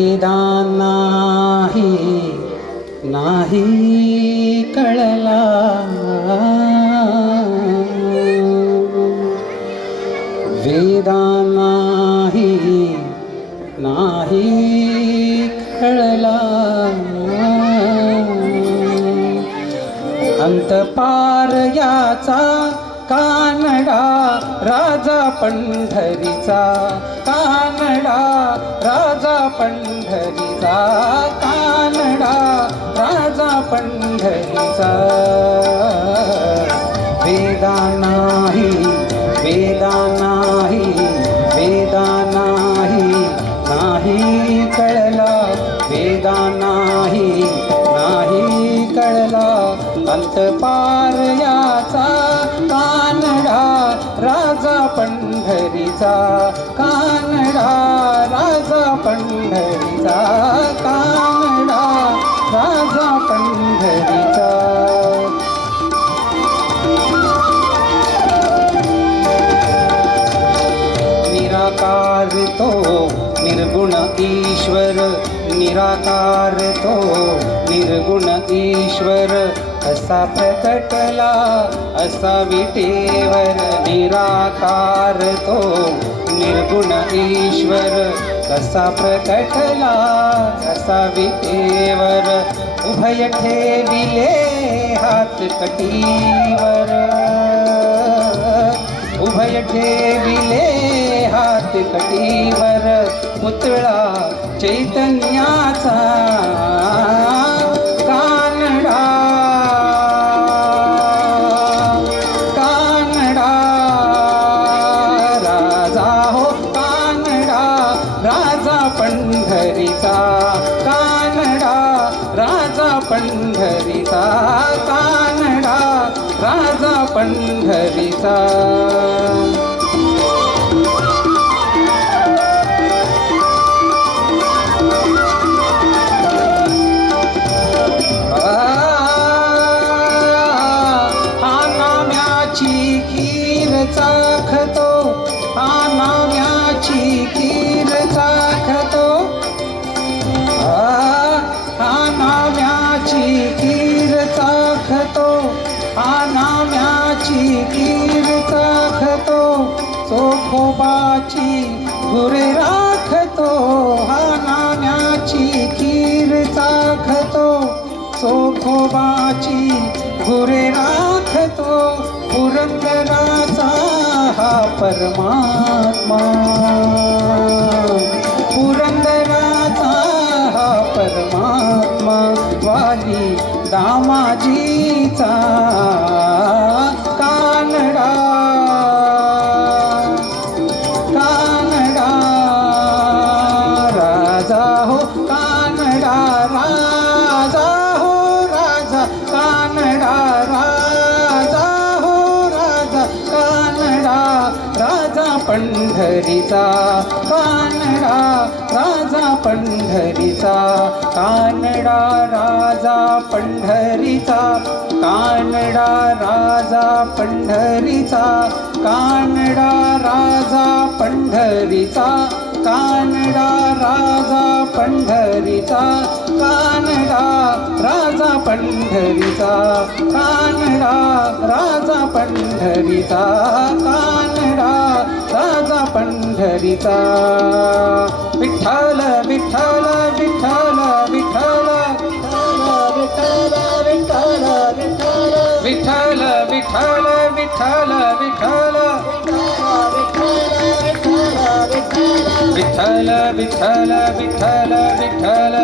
वेदांनाही नाही कळला, वेदांनाही नाही कळला, अंतपार याचा कानडा राजा पंढरीचा, कानडा राजा पंढरीचा, कानडा राजा पंढरीचा. वेदांनाही वेदांनाही वेदांनाही नाही कळला, वेदांनाही नाही कळला, अंतपार याचा कानडा राजा पंढरीचा, कानडा राजा पंढरीचा, कानडा राजा पंढरीचा. निराकार तो निर्गुण ईश्वर, निराकार तो निर्गुण ईश्वर, असा प्रकटला असा विटेवर. निराकार तो निर्गुण ईश्वर, कसा प्रकटला असा विटेवर. उभय ठेविले हात कटीवर, उभय ठेविले हात कटीवर, पुतळा चैतन्याचा कानडा, कानडा राजा हो, कानडा राजा पंढरीचा, कानडा राजा पंढरीचा, कानडा राजा पंढरीचा. हा नाम्याची खीर चाखतो, हा नाम्याची खीर चाखतो, हा नाम्याची खीर चाखतो, हा नाम्याची खीर चाखतो, चोखोबाची गुरे राखतो, हा नाम्याची खीर चाखतो, चोखोबाची गुरे राखतो, पुरंदराचा हा परमात्मा, पुरंदराचा हा परमात्मा, वाली दामाजीचा कानडा, कानडा राजा हो, कानडा राजा हो, राजा कानडा राजा हो, राजा कानडा राजा पंढरीचा, कानडा राजा पंढरीचा, कानडा राजा पंढरीचा, कानडा राजा पंढरीचा, कानडा राजा पंढरीचा, कानडा राजा पंढरीचा, कानडा राजा पंढरीचा, कानडा राजा पंढरीचा, कानडा राजा पंढरीचा. विठ्ठल विठ्ठल विठ्ठल विठ्ठल विठ्ठल विठ्ठल विठ्ठल विठ्ठल विठ्ठल विठ्ठल विठ्ठल विठ्ठल विठ्ठल विठ्ठल.